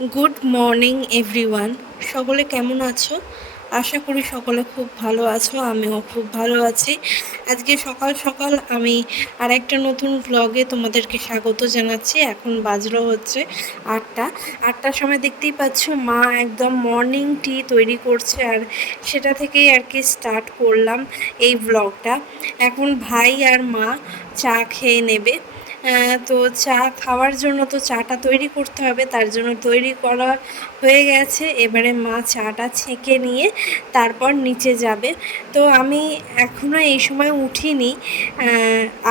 Good morning everyone সকলে কেমন আছো? আশা করি সকলে খুব ভালো আছো, আমিও খুব ভালো আছি। আজকে সকাল সকাল আমি আর একটা নতুন ব্লগে তোমাদেরকে স্বাগত জানাচ্ছি। এখন বাজলো হচ্ছে আটটা। আটটার সময় দেখতেই পাচ্ছ মা একদম মর্নিং টি তৈরি করছে আর সেটা থেকেই আর কি স্টার্ট করলাম এই ব্লগটা এখন ভাই আর মা চা খেয়ে নেবে। তো চা খাওয়ার জন্য তো চাটা তৈরি করতে হবে, তার জন্য তৈরি করা হয়ে গেছে। এবারে মা চাটা ছেঁকে নিয়ে তারপর নিচে যাবে। তো আমি এখনও এই সময় উঠিনি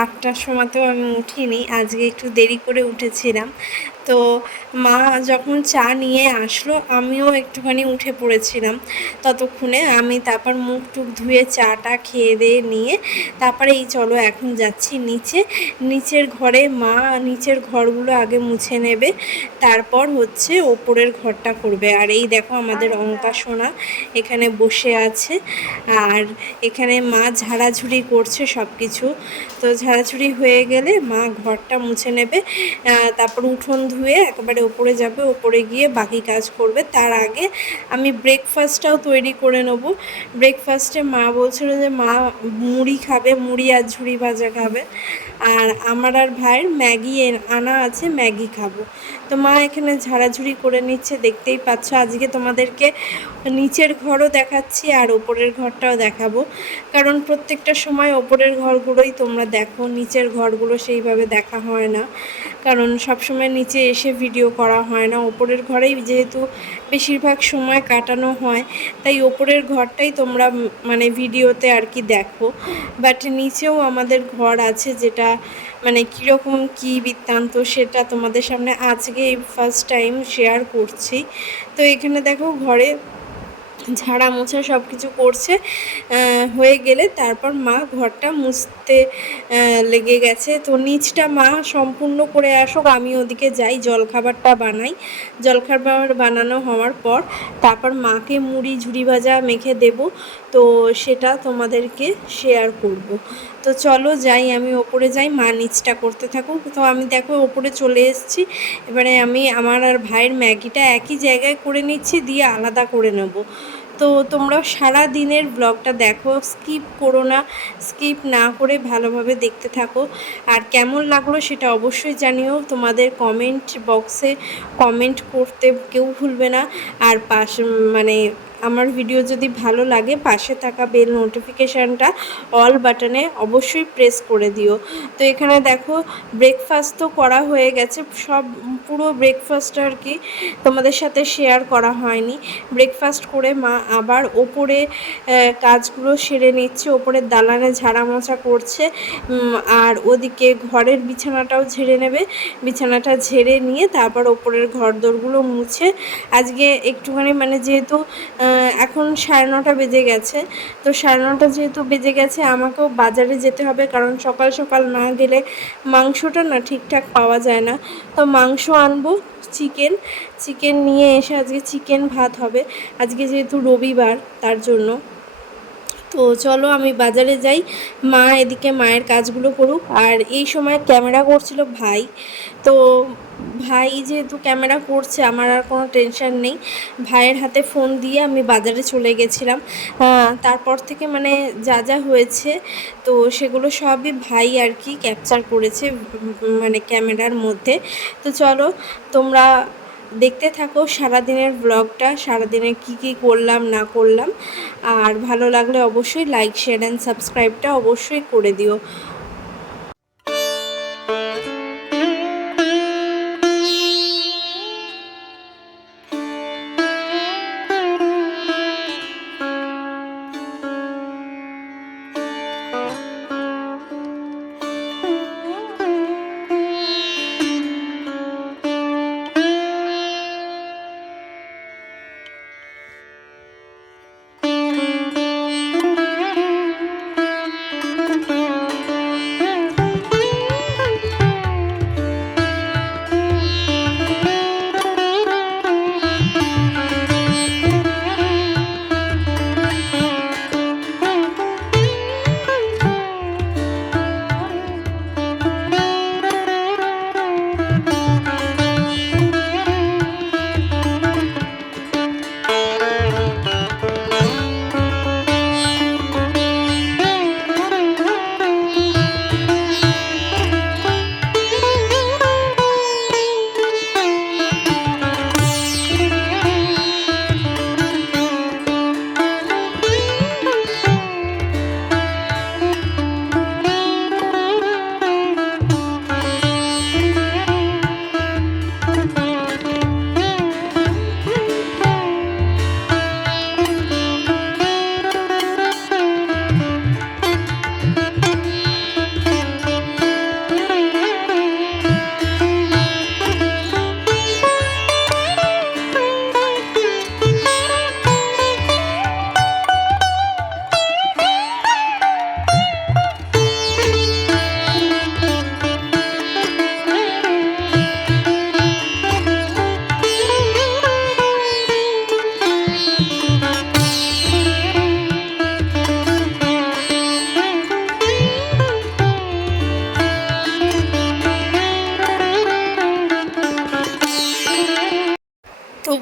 আটটার সময় তো আমি উঠিনি, আজকে একটু দেরি করে উঠেছিলাম। তো মা যখন চা নিয়ে আসলো আমিও একটুখানি উঠে পড়েছিলাম ততক্ষণে। আমি তারপর মুখ টুক ধুয়ে চাটা খেয়ে দিয়ে নিয়ে তারপরে এই চলো এখন যাচ্ছি নিচে। নিচের ঘরে মা নিচের ঘরগুলো আগে মুছে নেবে তারপর হচ্ছে ওপরের ঘরটা করবে। আর এই দেখো আমাদের অঙ্কা সোনা এখানে বসে আছে। আর এখানে মা ঝাড়াঝুড়ি করছে সব কিছু তো ঝাড়াঝুড়ি হয়ে গেলে মা ঘরটা মুছে নেবে। তারপর উঠোন ধুয়ে একেবারে ওপরে যাবে, ওপরে গিয়ে বাকি কাজ করবে। তার আগে আমি ব্রেকফাস্টটাও তৈরি করে নেব। ব্রেকফাস্টে মা বলছিল যে, মা, মুড়ি খাবে, মুড়ি আর ঝুড়ি ভাজা খাবে। আর আমার আর ভাইয়ের ম্যাগি আনা আছে, ম্যাগি খাব। তো মা এখানে ঝাড়াঝুড়ি করে নিচ্ছে, দেখতেই পাচ্ছ। আজকে তোমাদেরকে নিচের ঘরও দেখাচ্ছি আর ওপরের ঘরটাও দেখাবো। কারণ প্রত্যেকটা সময় ওপরের ঘরগুলোই তোমরা দেখো, নিচের ঘরগুলো সেইভাবে দেখা হয় না। কারণ সবসময় নিচে এসে ভিডিও করা হয় না। ওপরের ঘরেই যেহেতু বেশিরভাগ সময় কাটানো হয়, তাই ওপরের ঘরটাই তোমরা মানে ভিডিওতে আর কি দেখো। বাট নিচেও আমাদের ঘর আছে যেটা মানে কীরকম কী বৃত্তান্ত সেটা তোমাদের সামনে আজকে ফার্স্ট টাইম শেয়ার করছি। তো এখানে দেখো ঘরে ঝাড়া মোছা সব কিছু করছে হয়ে গেলে তারপর মা ঘরটা মুছতে লেগে গেছে। তো নিচটা মা সম্পূর্ণ করে আসুক, আমি ওদিকে যাই, জলখাবারটা বানাই। জলখাবার বানানো হওয়ার পর তারপর মাকে মুড়ি ঝুড়ি ভাজা মেখে দেব। তো সেটা তোমাদেরকে শেয়ার করব। তো চলো যাই, আমি ওপরে যাই, মা নিচটা করতে থাকুক। তো আমি দেখো ওপরে চলে এসেছি। এবারে আমি আমার আর ভাইয়ের ম্যাগিটা একই জায়গায় করে নিচ্ছি, দিয়ে আলাদা করে নেব। তো তোমরা সারা দিনের ব্লগটা দেখো, স্কিপ করো না, স্কিপ না করে ভালোভাবে দেখতে থাকো। আর কেমন লাগল সেটা অবশ্যই জানিও। তোমাদের কমেন্ট বক্সে কমেন্ট করতে কেউ ভুলবে না। আর পাশ মানে আমার ভিডিও যদি ভালো লাগে, পাশে থাকা বেল নোটিফিকেশানটা অল বাটনে অবশ্যই প্রেস করে দিও। তো এখানে দেখো ব্রেকফাস্ট তো করা হয়ে গেছে, সব পুরো ব্রেকফাস্ট আর কি তোমাদের সাথে শেয়ার করা হয়নি। ব্রেকফাস্ট করে মা আবার ওপরে কাজগুলো সেরে নিচ্ছে ওপরের দালানে ঝাড়া মোছা করছে আর ওদিকে ঘরের বিছানাটাও ঝেড়ে নেবে। বিছানাটা ঝেড়ে নিয়ে তারপর ওপরের ঘর দোরগুলো মুছে, আজকে একটুখানি মানে যেহেতু এখন সাড়ে নটা বেজে গেছে। তো সাড়ে নটা যেহেতু বেজে গেছে, আমাকেও বাজারে যেতে হবে কারণ সকাল সকাল না গেলে মাংসটা না ঠিকঠাক পাওয়া যায় না। তো মাংস আনব, চিকেন। চিকেন নিয়ে এসে আজকে চিকেন ভাত হবে। আজকে যেহেতু রবিবার, তার জন্য। তো চলো আমি বাজারে যাই। মা এদিকে মায়ের কাজগুলো করুক। আর এই সময় ক্যামেরা করছিল ভাই। তো ভাই যেহেতু ক্যামেরা করছে, আমার আর কোনো টেনশন নেই। ভাইয়ের হাতে ফোন দিয়ে আমি বাজারে চলে গেছিলাম। তারপর থেকে মানে যা যা হয়েছে, তো সেগুলো সবই ভাই আর কি ক্যাপচার করেছে মানে ক্যামেরার মধ্যে। তো চলো তোমরা দেখতে থাকো সারাদিনের ব্লগটা সারাদিনে কি কি করলাম, না করলাম। আর ভালো লাগলে অবশ্যই লাইক শেয়ার অ্যান্ড সাবস্ক্রাইবটা অবশ্যই করে দিও।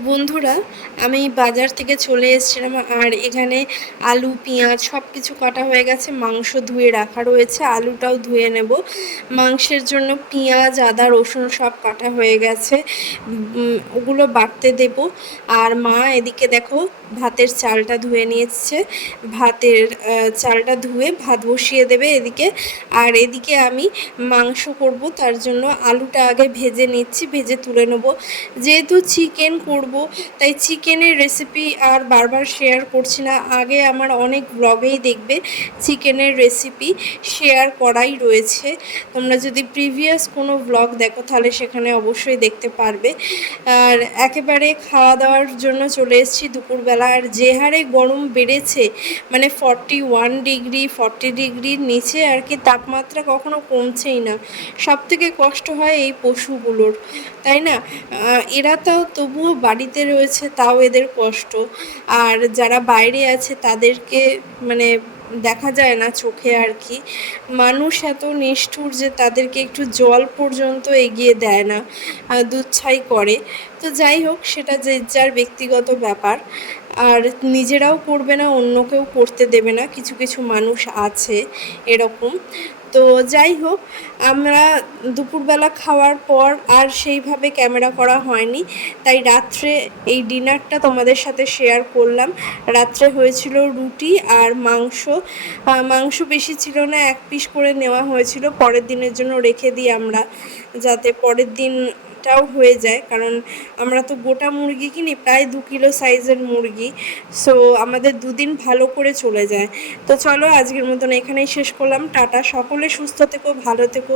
বন্ধুরা আমি বাজার থেকে চলে এসেছিলাম আর এখানে আলু, পেঁয়াজ সব কিছু কাটা হয়ে গেছে, মাংস ধুয়ে রাখা রয়েছে, আলুটাও ধুয়ে নেব। মাংসের জন্য পেঁয়াজ, আদা, রসুন সব কাটা হয়ে গেছে ওগুলো বাটতে দেব। আর মা এদিকে দেখো ভাতের চালটা ধুয়ে নিয়েছে, ভাতের চালটা ধুয়ে ভাত বসিয়ে দেবে এদিকে। আর এদিকে আমি মাংস করব, তার জন্য আলুটা আগে ভেজে নিচ্ছি, ভেজে তুলে নেব। যেহেতু চিকেন করব, তাই চিকেনের রেসিপি আর বারবার শেয়ার করছি না। আগে আমার অনেক ব্লগেই দেখবে চিকেনের রেসিপি শেয়ার করাই রয়েছে। তোমরা যদি প্রিভিয়াস কোনো ব্লগ দেখো, তাহলে সেখানে অবশ্যই দেখতে পারবে। আর একেবারে খাওয়া দাওয়ার জন্য চলে এসেছি দুপুরবেলা। আর যে হারে গরম বেড়েছে মানে ফর্টি ওয়ান ডিগ্রি ফর্টি ডিগ্রির নিচে, আর কি তাপমাত্রা কখনো কমছেই না। সব থেকে কষ্ট হয় এই পশুগুলোর, তাই না? এরা তাও তবুও বাড়িতে রয়েছে, তাও এদের কষ্ট। আর যারা বাইরে আছে তাদেরকে মানে দেখা যায় না চোখে আর কি। মানুষ এত নিষ্ঠুর যে তাদেরকে একটু জল পর্যন্ত এগিয়ে দেয় না দুচ্ছাই করে। তো যাই হোক, সেটা যে যার ব্যক্তিগত ব্যাপার। আর নিজেরাও করবে না, অন্যকেও করতে দেবে না, কিছু কিছু মানুষ আছে এরকম। তো যাই হোক, আমরা দুপুরবেলা খাওয়ার পর আর সেইভাবে ক্যামেরা করা হয়নি। তাই রাত্রে এই ডিনারটা তোমাদের সাথে শেয়ার করলাম। রাত্রে হয়েছিল রুটি আর মাংস। মাংস বেশি ছিল না, এক পিস করে নেওয়া হয়েছিল। পরের দিনের জন্য রেখে দিই আমরা, যাতে পরের দিনটাও হয়ে যায়। কারণ আমরা তো গোটা মুরগি কিনি, প্রায় দু কিলো সাইজের মুরগি। সো আমাদের দুদিন ভালো করে চলে যায়। তো চলো আজকের মতন এখানেই শেষ করলাম। টাটা। সকলে সুস্থ থেকো, ভালো থেকো।